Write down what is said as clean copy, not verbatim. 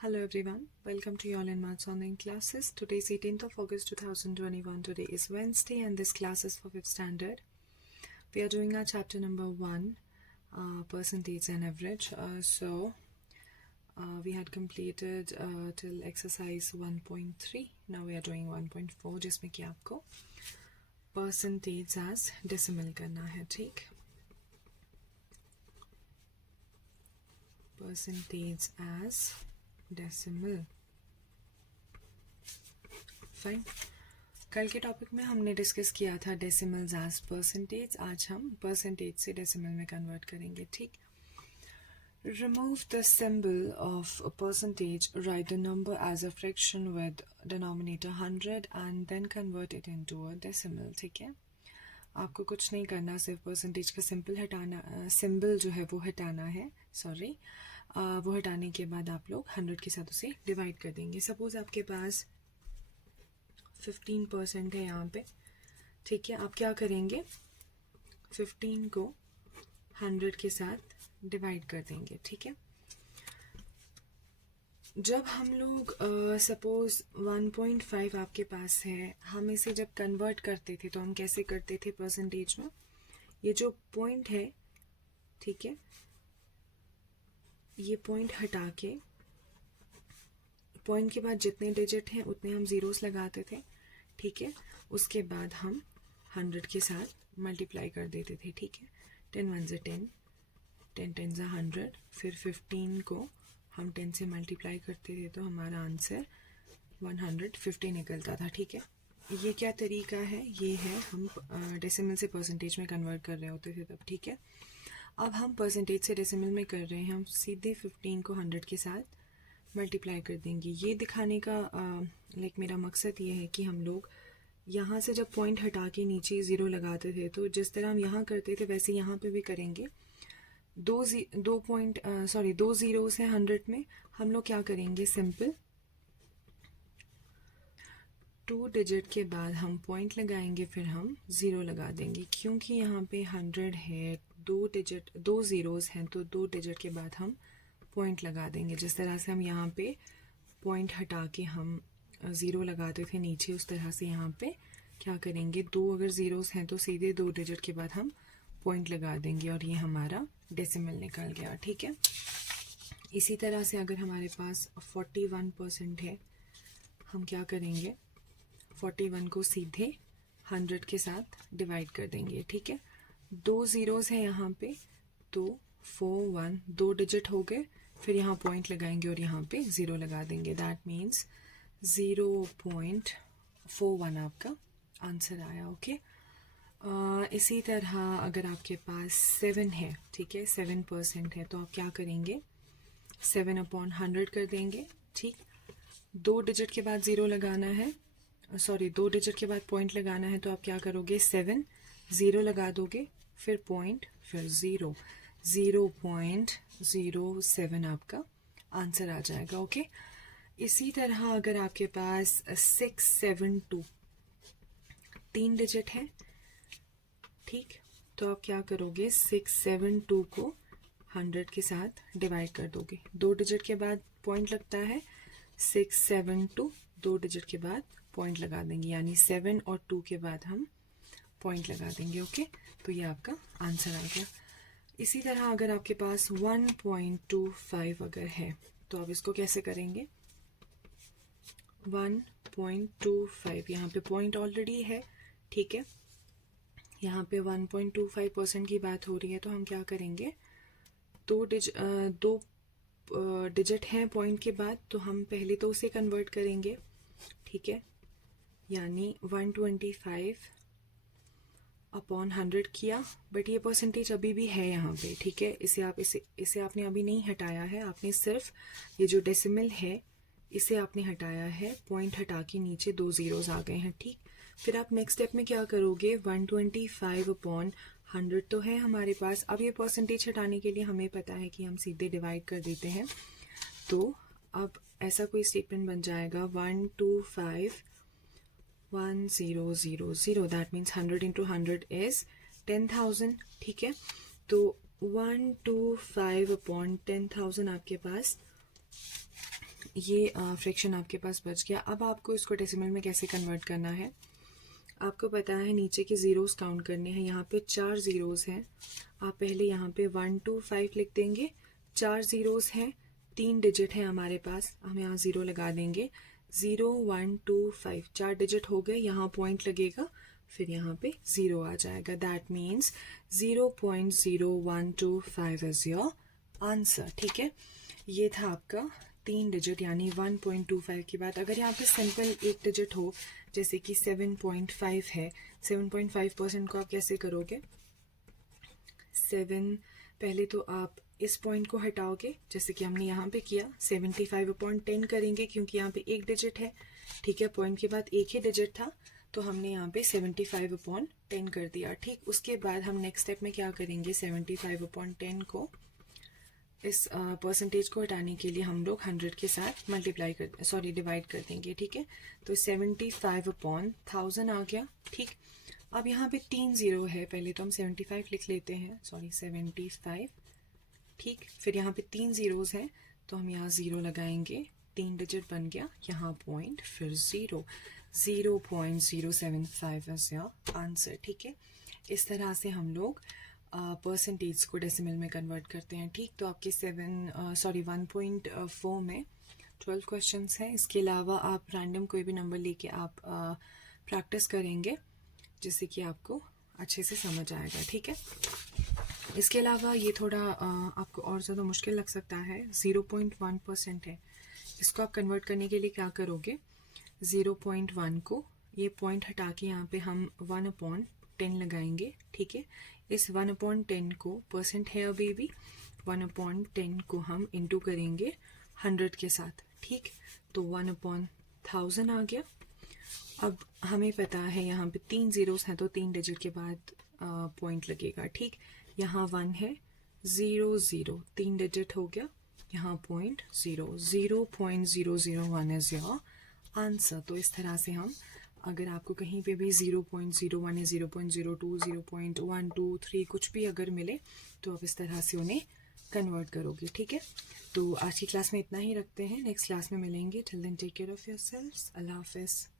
Hello everyone, welcome to y'all in Maths Online classes. Today is 18th of August 2021. Today is Wednesday and this class is for 5th standard. We are doing our chapter number 1, percentage and average. We had completed till exercise 1.3. Now we are doing 1.4 जिसमें कि आपको percentage as decimal करना है, ठीक? Percentage as decimal fine. कल के topic में हमने डिस्कस किया था डेसिमल्स एज परसेंटेज. आज हम परसेंटेज से डेसिमल में कन्वर्ट करेंगे, ठीक? Remove the symbol of percentage, write the number as a fraction with denominator 100 and then convert it into a decimal, ठीक है? आपको कुछ नहीं करना, सिर्फ परसेंटेज का सिंबल जो है वो हटाना है, वो हटाने के बाद आप लोग 100 के साथ उसे डिवाइड कर देंगे. सपोज आपके पास 15% है यहाँ पे, ठीक है? आप क्या करेंगे, 15 को 100 के साथ डिवाइड कर देंगे, ठीक है? जब हम लोग सपोज 1.5 आपके पास है, हम इसे जब कन्वर्ट करते थे तो हम कैसे करते थे परसेंटेज में? ये जो पॉइंट है, ठीक है, ये पॉइंट हटा के पॉइंट के बाद जितने डिजिट हैं उतने हम ज़ीरोस लगाते थे, ठीक है? उसके बाद हम 100 के साथ मल्टीप्लाई कर देते थे, ठीक है? 10 1 ज़ा 10, 10 10 ज़ा 100. फिर 15 को हम 10 से मल्टीप्लाई करते थे तो हमारा आंसर 150 निकलता था, ठीक है? ये क्या तरीका है? ये है हम डेसिमल से परसेंटेज में कन्वर्ट कर रहे होते थे तब, ठीक है? अब हम परसेंटेज से डेसिमल में कर रहे हैं, हम सीधे 15 को 100 के साथ मल्टीप्लाई कर देंगे. ये दिखाने का मेरा मकसद ये है कि हम लोग यहाँ से जब पॉइंट हटा के नीचे ज़ीरो लगाते थे तो जिस तरह हम यहाँ करते थे वैसे यहाँ पे भी करेंगे. दो ज़ीरोस हैं 100 में, हम लोग क्या करेंगे, सिंपल 2 डिजिट के बाद हम पॉइंट लगाएंगे, फिर हम ज़ीरो लगा देंगे. क्योंकि यहाँ पे 100 है, 2 ज़ीरोस हैं, तो 2 डिजिट के बाद हम पॉइंट लगा देंगे. जिस तरह से हम यहाँ पे पॉइंट हटा के हम ज़ीरो लगाते थे नीचे, उस तरह से यहाँ पे क्या करेंगे, 2 अगर ज़ीरोस हैं तो सीधे 2 डिजिट के बाद हम पॉइंट लगा देंगे और ये हमारा डेसिमल निकल गया, ठीक है? इसी तरह से अगर हमारे पास 41% है, हम क्या करेंगे, 41 को सीधे 100 के साथ डिवाइड कर देंगे, ठीक है? 2 ज़ीरोस हैं यहाँ पे, तो 4 1 2 डिजिट हो गए, फिर यहाँ पॉइंट लगाएंगे और यहाँ पे ज़ीरो लगा देंगे. दैट मीन्स 0.41 आपका आंसर आया, ओके? इसी तरह अगर आपके पास 7 है, ठीक है, 7% है, तो आप क्या करेंगे, 7/100 कर देंगे, ठीक? 2 डिजिट के बाद ज़ीरो लगाना है, 2 डिजिट के बाद पॉइंट लगाना है, तो आप क्या करोगे, 7 ज़ीरो लगा दोगे, फिर पॉइंट, फिर ज़ीरो, 0.07 आपका आंसर आ जाएगा, ओके? इसी तरह अगर आपके पास 672 3 डिजिट है, ठीक, तो आप क्या करोगे, 672 को 100 के साथ डिवाइड कर दोगे. 2 डिजिट के बाद पॉइंट लगता है, 672 2 डिजिट के बाद पॉइंट लगा देंगे, यानी 7 और 2 के बाद हम पॉइंट लगा देंगे, ओके? तो ये आपका आंसर आ गया. इसी तरह अगर आपके पास 1.25 अगर है तो आप इसको कैसे करेंगे, 1.25, यहाँ पे पॉइंट ऑलरेडी है, ठीक है? यहाँ पे 1.25% की बात हो रही है, तो हम क्या करेंगे, 2 डिजिट हैं पॉइंट के बाद, तो हम पहले तो उसे कन्वर्ट करेंगे, ठीक है? यानी 125/100 किया, बट ये परसेंटेज अभी भी है यहाँ पे, ठीक है? इसे आपने अभी नहीं हटाया है, आपने सिर्फ ये जो डेसिमल है इसे आपने हटाया है, पॉइंट हटा के नीचे 2 ज़ीरोस आ गए हैं, ठीक? फिर आप नेक्स्ट स्टेप में क्या करोगे, 125/100 तो है हमारे पास. अब ये परसेंटेज हटाने के लिए हमें पता है कि हम सीधे डिवाइड कर देते हैं, तो अब ऐसा कोई स्टेटमेंट बन जाएगा, 125/1000. दैट मीन्स 100 × 100 इज़ 10,000, ठीक है? तो 125/10,000 आपके पास ये फ्रैक्शन आपके पास बच गया। अब आपको इसको डेसिमल में कैसे कन्वर्ट करना है, आपको पता है नीचे के ज़ीरोज़ काउंट करने हैं। यहाँ पे 4 ज़ीरोज़ हैं, आप पहले यहाँ पे 1 2 5 लिख देंगे। 4 ज़ीरोज़ हैं, 3 डिजिट हैं हमारे पास, हम यहाँ ज़ीरो लगा देंगे। 0 1 2 5 4 डिजिट हो गए, यहाँ पॉइंट लगेगा, फिर यहाँ पे ज़ीरो आ जाएगा। That means 0.0125 is your answer. ठीक है, ये था आपका 3 डिजिट यानी 1.25 की बात। अगर यहाँ पे सिंपल एक डिजिट हो जैसे कि 7.5 है, 7.5% को आप कैसे करोगे? 7 पहले तो आप इस पॉइंट को हटाओगे जैसे कि हमने यहाँ पे किया, 75/10 करेंगे क्योंकि यहाँ पे एक डिजिट है। ठीक है, पॉइंट के बाद एक ही डिजिट था तो हमने यहाँ पे 75/10 कर दिया। ठीक, उसके बाद हम नेक्स्ट स्टेप में क्या करेंगे, 75/10 को इस परसेंटेज को हटाने के लिए हम लोग 100 के साथ डिवाइड कर देंगे। ठीक है, तो 75/1000 आ गया। ठीक, अब यहाँ पे 3 ज़ीरो है, पहले तो हम 75 लिख लेते हैं, 75। ठीक, फिर यहाँ पे 3 ज़ीरोज़ हैं तो हम यहाँ ज़ीरो लगाएंगे, 3 डिजिट बन गया, यहाँ पॉइंट, फिर ज़ीरो, 0.075 इज़ योर आंसर। ठीक है, इस तरह से हम लोग परसेंटेज को डेसिमल में कन्वर्ट करते हैं। ठीक, तो आपके 1.4 में 12 क्वेश्चंस हैं। इसके अलावा आप रैंडम कोई भी नंबर लेके आप प्रैक्टिस करेंगे जिससे कि आपको अच्छे से समझ आएगा। ठीक है, इसके अलावा ये थोड़ा आपको और ज़्यादा मुश्किल लग सकता है, 0.1% है। इसको आप कन्वर्ट करने के लिए क्या करोगे, 0.1 को ये पॉइंट हटा के यहाँ पे हम 1/10 लगाएंगे। ठीक है, इस 1/10 को परसेंट है अभी भी, 1/10 को हम इंटू करेंगे 100 के साथ। ठीक, तो 1/1000 आ गया। अब हमें पता है यहाँ पे 3 ज़ीरोज़ हैं तो 3 डिजिट के बाद पॉइंट लगेगा। ठीक, यहाँ 1 है, 0 0 3 डिजिट हो गया, यहाँ पॉइंट 0.001 इज़ योर आंसर। तो इस तरह से हम, अगर आपको कहीं पे भी 0.01 या 0.02 0.123 कुछ भी अगर मिले तो आप इस तरह से उन्हें कन्वर्ट करोगे। ठीक है, तो आज की क्लास में इतना ही रखते हैं, नेक्स्ट क्लास में मिलेंगे। Till then take care of yourselves, अल्लाह हाफ़िज़।